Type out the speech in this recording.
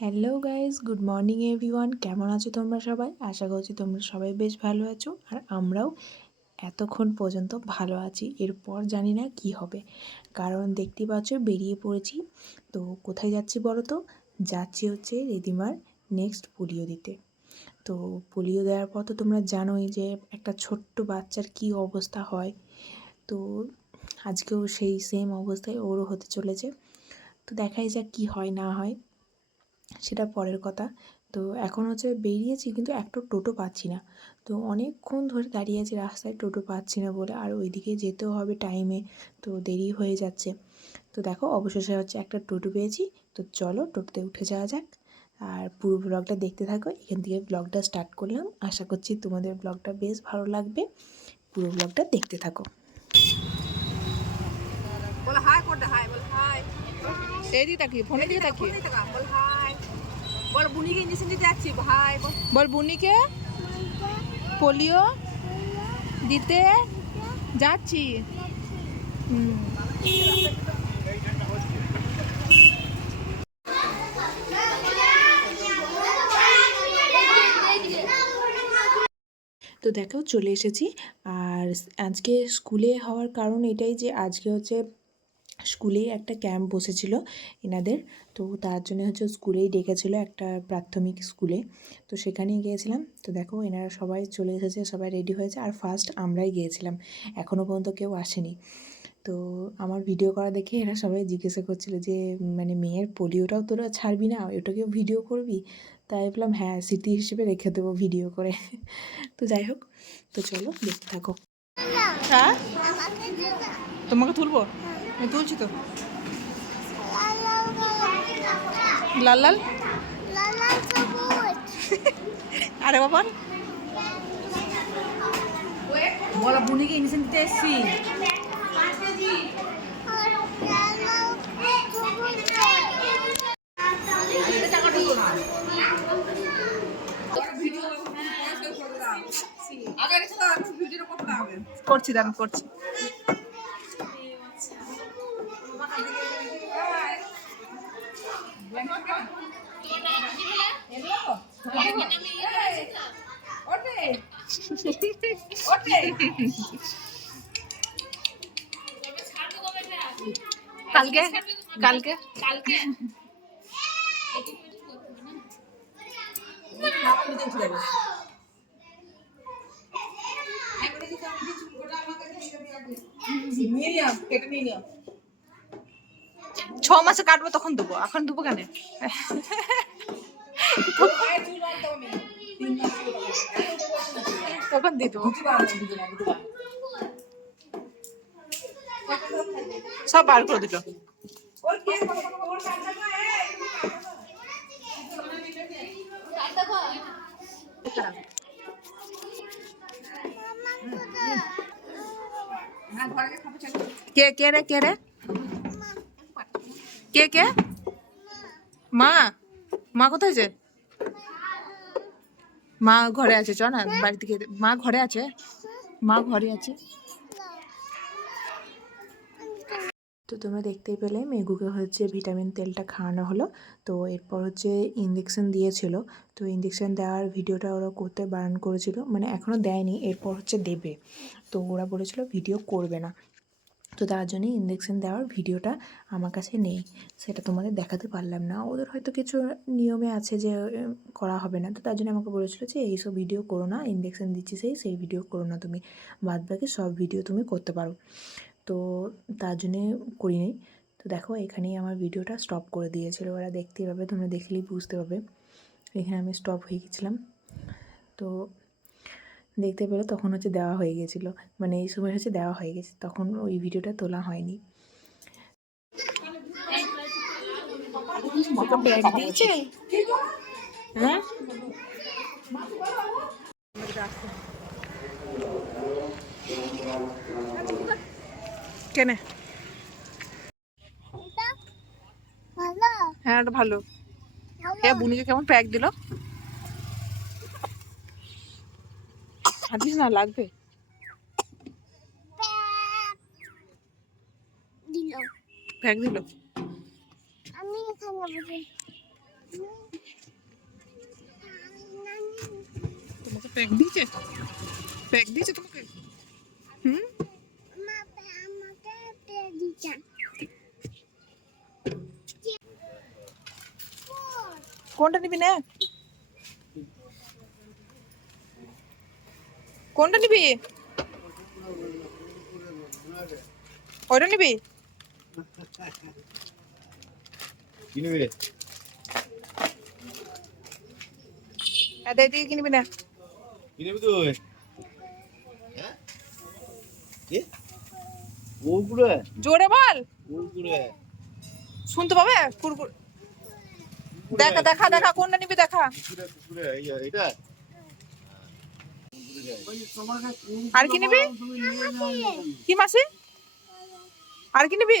Hello guys good morning everyone. কেমন আছো তোমরা সবাই? আশা করছি তোমরা সবাই বেশ ভালো আছো। আর আমরাও এতক্ষণ পর্যন্ত ভালো আছি। এরপর জানি না কি হবে। কারণ দেখতে পাচ্ছ, বেরিয়ে পড়েছি। তো কোথায় যাচ্ছি বলো তো? যাচ্ছি হচ্ছে রেদিমার নেক্সট পোলিও দিতে। তো পোলিও দেওয়ার পর তো তোমরা জানোই যে একটা ছোট্ট বাচ্চার কি অবস্থা হয়। তো আজকেও সেই সেম অবস্থায় ওরও হতে চলেছে। তো দেখাই যাক কি হয়, না হয়। সেটা পরের কথা। তো এখন হচ্ছে বেরিয়েছি কিন্তু একটা টোটো পাচ্ছি না। তো অনেকক্ষণ ধরে দাঁড়িয়ে আছি রাস্তায় টোটো পাচ্ছি না বলে। আর ওইদিকে যেতেও হবে টাইমে তো দেরি হয়ে যাচ্ছে। তো দেখো অবশেষে হচ্ছে একটা টোটো পেয়েছি। তো চলো টোটোতে উঠে যাওয়া যাক। আর পুরো ব্লগটা দেখতে থাকো। এখান থেকে ব্লগটা স্টার্ট করলাম। আশা করছি তোমাদের ব্লগটা বেশ ভালো লাগবে। পুরো ব্লগটা দেখতে থাকো। বল হাই করতে হাই বল হাই তাকিয়ে ফোনের দিকে তাকিয়ে। বল বুনিকে ইঞ্জেকশন দিতে যাচ্ছি হাই বল। বুনিকে, পোলিও দিতে যাচ্ছি। তো দেখো, চলে এসেছি। আর আজকে স্কুলে হওয়ার কারণ এটাই যে, আজকে হচ্ছে স্কুলেই একটা ক্যাম্প বসেছিল এনাদের। তো তার জন্য হচ্ছে স্কুলেই ডেকেছিল একটা প্রাথমিক স্কুলে। তো সেখানেই গিয়েছিলাম। তো দেখো এনারা সবাই চলে এসেছে সবাই রেডি হয়েছে আর ফার্স্ট আমরাই গিয়েছিলাম। এখনও পর্যন্ত কেউ আসেনি। তো আমার ভিডিও করা দেখে এরা সবাই জিজ্ঞাসা করছিল যে মানে মেয়ের পোলিওটাও তোরা ছাড়বি না? ওটাকেও ভিডিও করবি? তাই বললাম হ্যাঁ স্মৃতি হিসেবে রেখে দেবো ভিডিও করে। তো যাই হোক তো চলো দেখতে থাকো। হ্যাঁ? তোমাকে তুলবো? তুলছি তো। লাল লাল। আরে বাবা। বল বুনিকে ইঞ্জেকশন দিতে এসছি। করছি দাম করছি। কালকে? কালকে? ছ মাসে কাটবো তখন দেবো। এখন দেবো কেন? তখন দেবো সব বার করে দিল। কে কে রে কে রে? কে কে? মা? মা কোথায় আছে? মা ঘরে আছে চ না বাড়ি থেকে মা ঘরে আছে। মা ঘরে আছে। তো তোমরা দেখতেই পেলে, মেগুকে হচ্ছে ভিটামিন তেলটা খাওয়ানো হলো। তো এরপর হচ্ছে ইঞ্জেকশন দিয়েছিল। তো ইঞ্জেকশন দেওয়ার ভিডিওটা ওরা করতে বারণ করেছিল মানে এখনও দেয়নি, এরপর হচ্ছে দেবে। তো ওরা বলেছিল ভিডিও করবে না। তো তার জন্য ইঞ্জেকশন দেওয়ার ভিডিওটা আমার কাছে নেই। সেটা তোমাদের দেখাতে পারলাম না। ওদের হয়তো কিছু নিয়মে আছে যে করা হবে না। তো তার জন্য আমাকে বলেছিলো যে, এইসব ভিডিও করো না। ইঞ্জেকশন দিচ্ছি সেই সেই ভিডিও করো না তুমি। বাদ বাকি সব ভিডিও তুমি করতে পারো। তো তার জন্যে করিনি তো দেখো, এখানেই আমার ভিডিওটা স্টপ করে দিয়েছিল। ওরা দেখতেই পাবে, তোমরা দেখলেই বুঝতে পারবে। এখানে আমি স্টপ হয়ে গেছিলাম। তো দেখতে পেলে তখন হচ্ছে দেওয়া হয়ে গেছিল। মানে এই সময় হচ্ছে দেওয়া হয়ে গেছে তখন ওই ভিডিওটা তোলা হয়নি। ব্যাগ দিয়েছে? হ্যাঁ? কেনে? হ্যাঁ ওটা ভালো। হ্যাঁ বুনিকে কেমন প্যাক দিল? Apa di sana lagu? Pak, di di mana? কোনটা নিবি? ওইটা নিবি? কিনবে এদিকে কিনবি না? কিনবি তুই? জোরে বল। শুনতে পাবে? কুরকুর দেখা দেখা দেখা কোনটা নিবি দেখা। আর কি নিবি? কি মাসি? আর কি নিবি?